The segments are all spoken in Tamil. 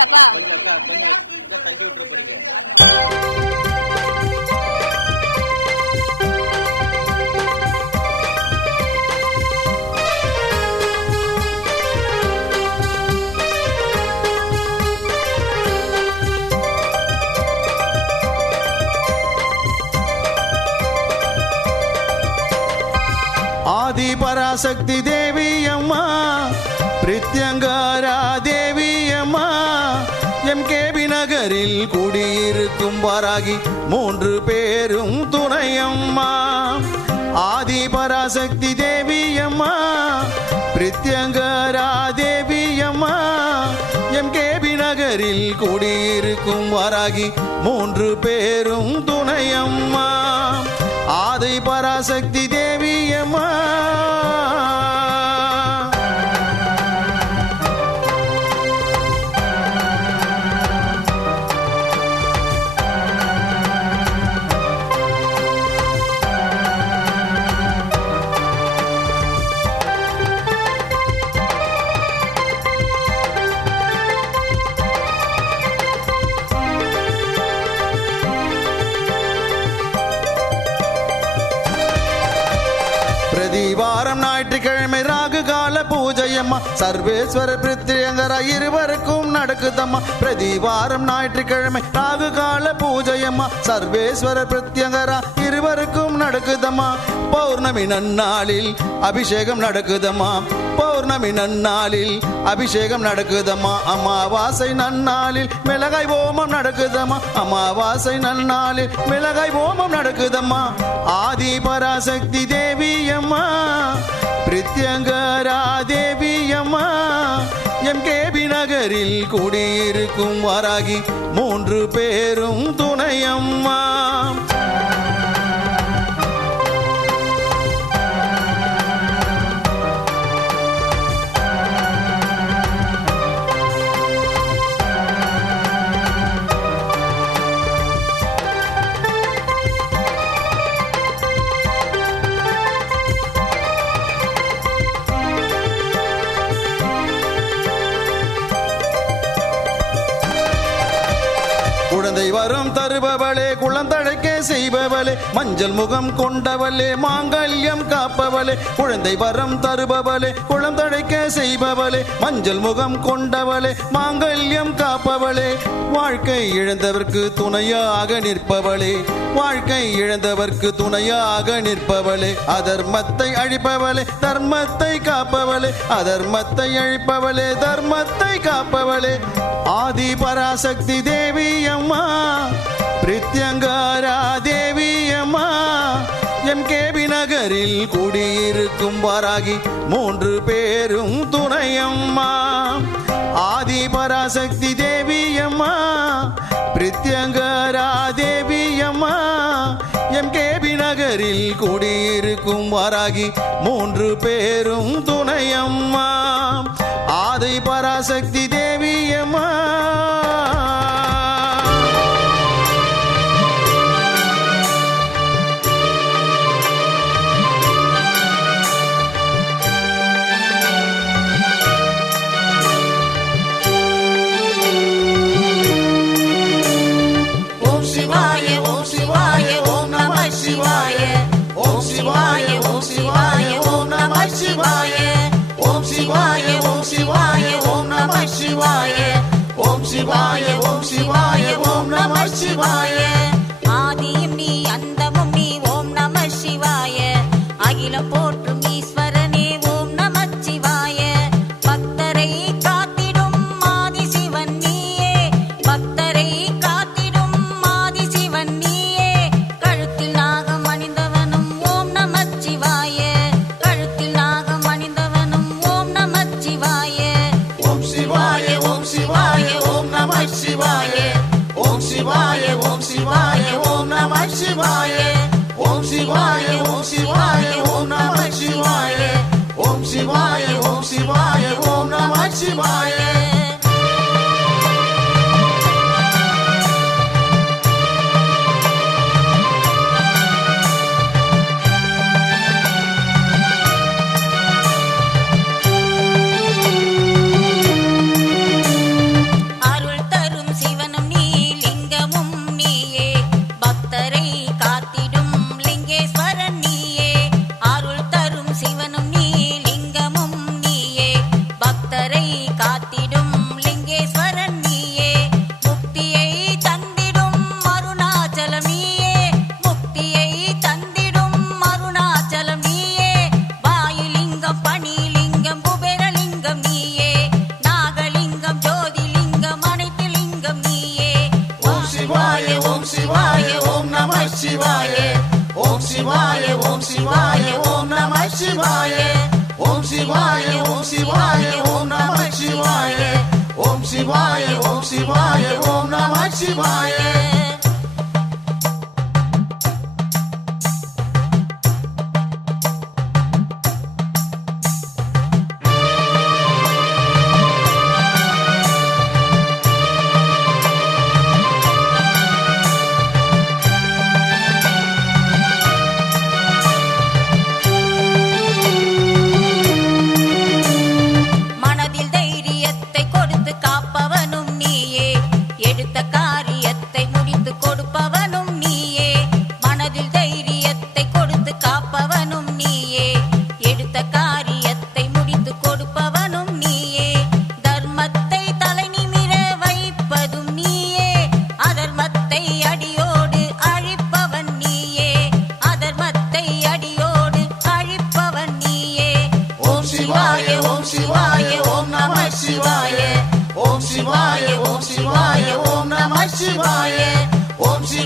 புரிஞ்சுச்சாப்பா? தள்ளி விட்டுற படிக்க. ஆதி பராசக்தி தேவி அம்மா, பிரித்யங்காரா தேவி அம்மா, எம்கேபி நகரில் குடியிருக்கும் வாராகி 3 பேரும் துணையம்மா. ஆதி பராசக்தி தேவி அம்மா, பிரித்யங்காரா தேவி அம்மா, எம்கேபி நகரில் குடியிருக்கும் வாராகி 3 பேரும் துணையம்மா. ஆதி பராசக்தி தேவி அம்மா. பிரதிவாரம் ஞாயிற்றுக்கிழமை ராகு கால பூஜையம்மா, சர்வேஸ்வர பிரித்யங்கரா இருவருக்கும் நடக்குதம்மா. பிரதிவாரம் ஞாயிற்றுக்கிழமை ராகு கால பூஜையம்மா, சர்வேஸ்வர பிரித்யங்கரா இருவருக்கும் நடக்குதம்மா. பௌர்ணமி நன்னாளில் அபிஷேகம் நடக்குதம்மா, பௌர்ணமி நன்னாளில் அபிஷேகம் நடக்குதம்மா. அமாவாசை நன்னாளில் மிளகாய் ஓமம் நடக்குதம்மா, அமாவாசை நன்னாளில் மிளகாய் ஓமம் நடக்குதம்மா. ஆதி பராசக்தி தேவி அம்மா, பிரித்யங்கரா தேவி அம்மா, எம்கேபி நகரில் குடியிருக்கும் வாராகி 3 பேரும் துணையம்மா. குழந்தை வரம் தருபவளே, குழந்தழைக்க செய்பவளே, மஞ்சள் முகம் கொண்டவளே, மாங்கல்யம் காப்பவளே. குழந்தை வரம் தருபவளே, குழந்தழைக்க செய்பவளே, மஞ்சள் முகம் கொண்டவளே, மாங்கல்யம் காப்பவளே. வாழ்க்கை இழந்தவர்க்கு துணையாக நிற்பவளே, வாழ்க்கை இழந்தவர்க்கு துணையாக நிற்பவளே. அதர்மத்தை அழிப்பவளே, தர்மத்தை காப்பவளே, அதர்மத்தை அழிப்பவளே, தர்மத்தை காப்பவளே. ஆதி பராசக்தி தேவி அம்மா, பிரித்யங்கரா தேவி அம்மா, எம்கேபி நகரில் குடியிருக்கும் வாராகி 3 பேரும் துணையம்மா. ஆதி பராசக்தி தேவி அம்மா, பிரித்யங்கரா தேவி அம்மா, எம்கேபி நகரில் குடியிருக்கும் வாராகி 3 பேரும் துணையம்மா. ஆதி பராசக்தி தேவி அம்மா. Om Shivaya, Om Shivaya, Om Namah Shivaya.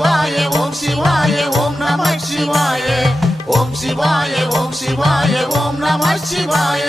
சிவாய ஓம் சிவாய ஓம் நம சிவாய ஓம் சிவாய ஓம் சிவாய ஓம் நம சிவாய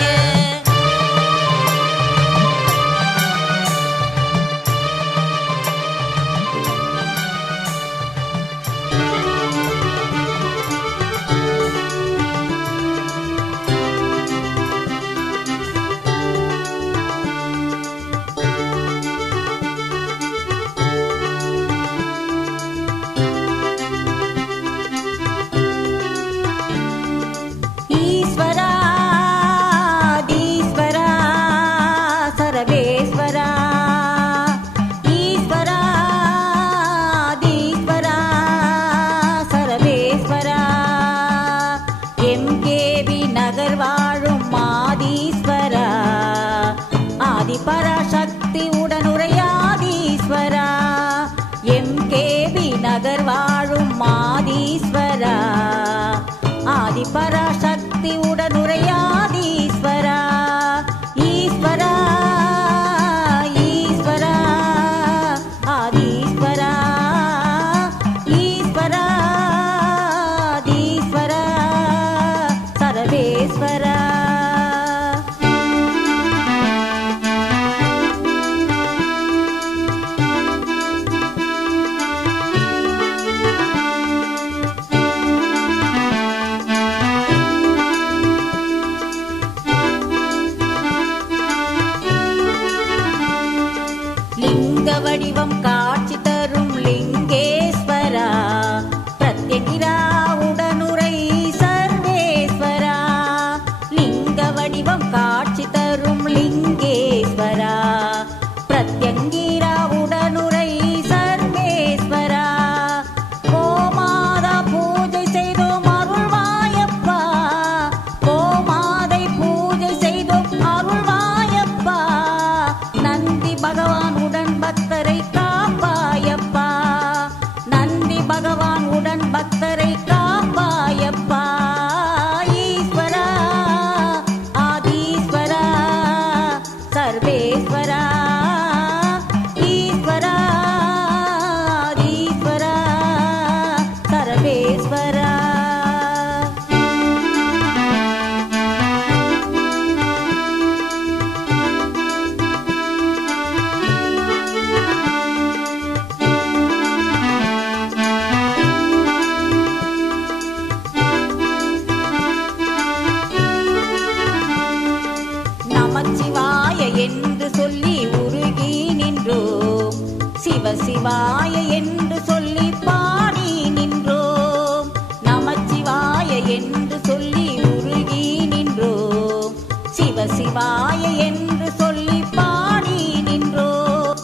சிவாய என்று சொல்லி பாடி நின்றோம். நமச்சிவாய என்று சொல்லி உருகி நின்றோம். சிவசிவாய என்று சொல்லி பாடி நின்றோம்.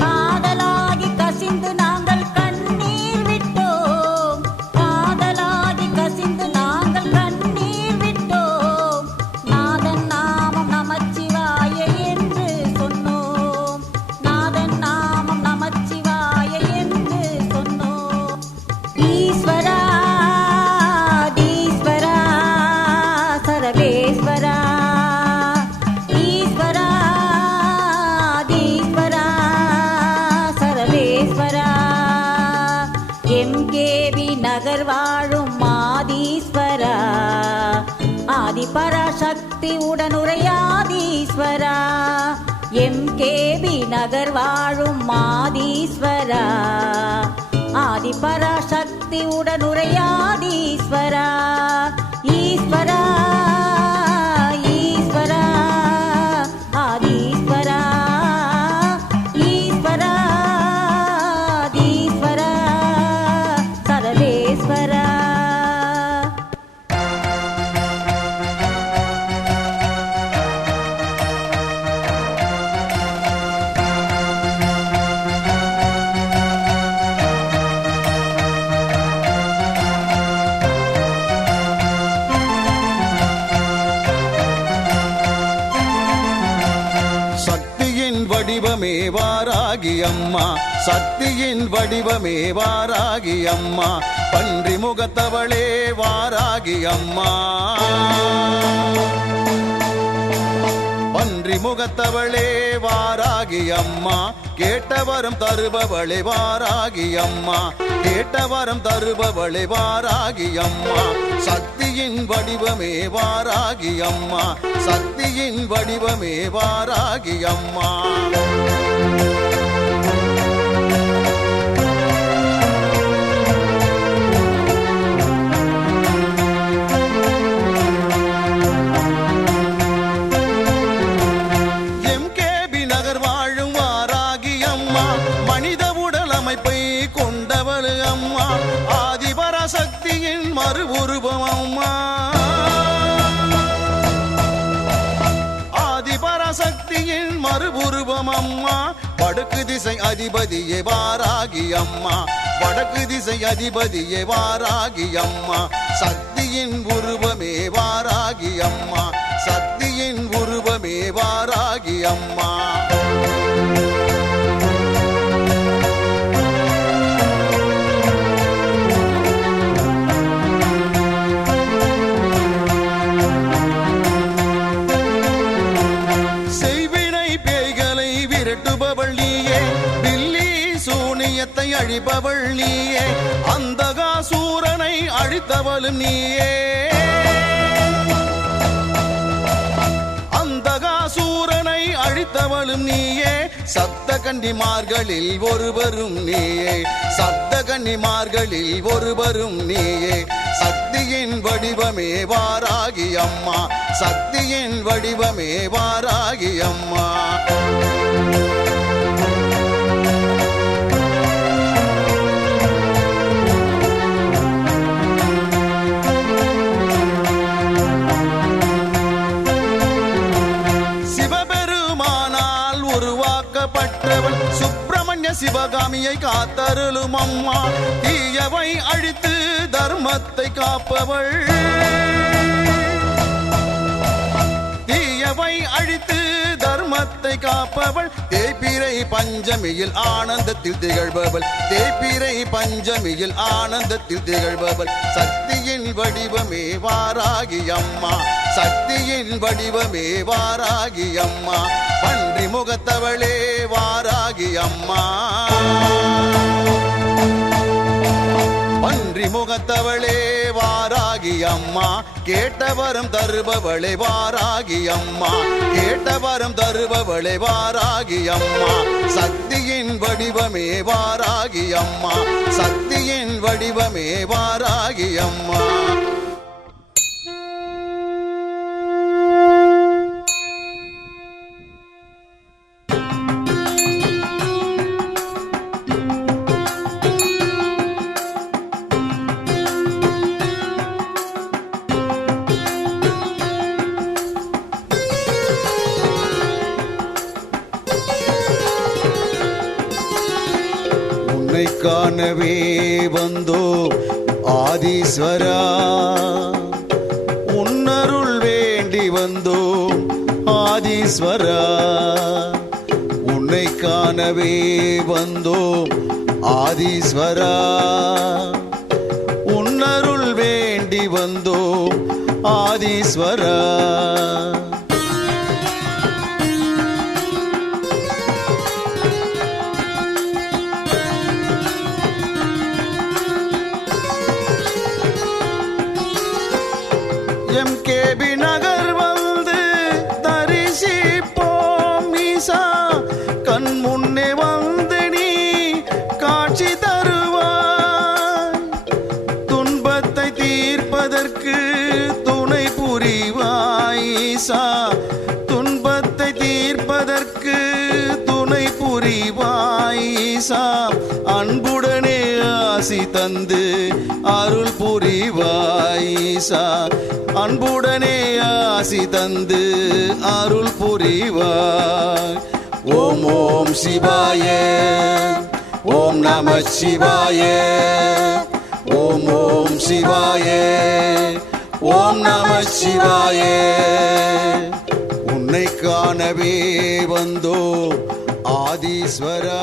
காதலாகி கசிந்து நாங்கள் கண்ணீர் விட்டோம். காதலாகி கசிந்து நாங்கள் கண்ணீர் விட்டோம். நாதன் நாமம் நமச்சிவாய என்று சொன்னோம். நாதன் நாமம் நமச்சிவாய என்று சொன்னோம். ஈஸ்வரா தீஸ்வரா சர்வேஸ்வரா. ஈஸ்வரா தீஸ்வரா சர்வேஸ்வரா. எம்கேவி நகர் வாழும் ஆதீஸ்வரா. ஆதிபராசக்தி உடனுரையாதீஸ்வரா. எம்கேவி நகர் வாழும் ஆதீஸ்வரா. ஆதிபராசக்தி உடனுரையாதீஸ்வரா. ஈஸ்வரா ஈஸ்வரா ஆதீஸ்வரா. ஈஸ்வரா தீஸ்வரா சர்வேஸ்வரா. சக்தியின் வடிவமே வாராகி அம்மா. சக்தியின் வடிவமே வாராகி அம்மா. பன்றி முகத்தவளே வாராகி அம்மா. பன்றி பன்றி முகத்தவளே வாராகி அம்மா கேட்டவரம் தருபவளே வாராகி அம்மா கேட்டவரம் தருபவளே வாராகி அம்மா சக்தியின் வடிவமே வாராகி அம்மா சக்தியின் வடிவமே வாராகி அம்மா சக்தியின் மறு உருவம் அம்மா ஆதிபராசக்தியின் மறு உருவம் அம்மா வடக்கு திசை அதிபதியே வாராகி அம்மா வடக்கு திசை அதிபதியே வாராகி அம்மா சக்தியின் உருவமே வாராகி அம்மா சக்தியின் உருவமே வாராகி அம்மா அழிப்பவள் நீயே அந்தகாசூரனை அழித்தவள் நீயே அந்தகாசூரனை அழித்தவள் நீயே சப்த கன்னிமார்களில் ஒருவரும் நீயே சப்த கன்னிமார்களில் ஒருவரும் நீயே சக்தியின் வடிவமே வாராகி அம்மா சக்தியின் வடிவமே வாராகி அம்மா சுப்பிரமணிய சிவகாமியை காத்தருளும் அம்மா தீயவை அழித்து தர்மத்தை காப்பவள் தீயவை அழித்து தர்மத்தை காப்பவள் தேய்பிறை பஞ்சமியில் ஆனந்தத்தில் திகழ்பவள் தேய்பிறை பஞ்சமியில் ஆனந்தத்தில் திகழ்பவள் சக்தியின் வடிவமே வாராகி அம்மா சக்தியின் வடிவமே வாராகி அம்மா பன்றி முகத்தவளே வாராகி அம்மா பன்றி முகத்தவளே வாராகி அம்மா கேட்டவரம் தருபவளே வாராகி அம்மா கேட்டவரம் தருபவளே வாராகி அம்மா சக்தியின் வடிவமே வாராகி அம்மா சக்தியின் வடிவமே வாராகி அம்மா காணவே வந்தோ ஆதீஸ்வரா உன்னருள் வேண்டி வந்தோ ஆதீஸ்வரா உன்னை காணவே வந்தோ ஆதீஸ்வரா உன்னருள் வேண்டி வந்தோ ஆதீஸ்வரா துன்பத்தை தீர்ப்பதற்கு துணை புரிவாய் ஈசா அன்புடனே ஆசி தந்து அருள் புரிவாய் ஈசா அன்புடனே ஆசி தந்து அருள் புரிவாய் ஓம் ஓம் சிவாய ஓம் நம சிவாய ஓம் ஓம் சிவாய ஓம் நம சிவாய உன்னை காணவே வந்தோ ஆதீஸ்வரா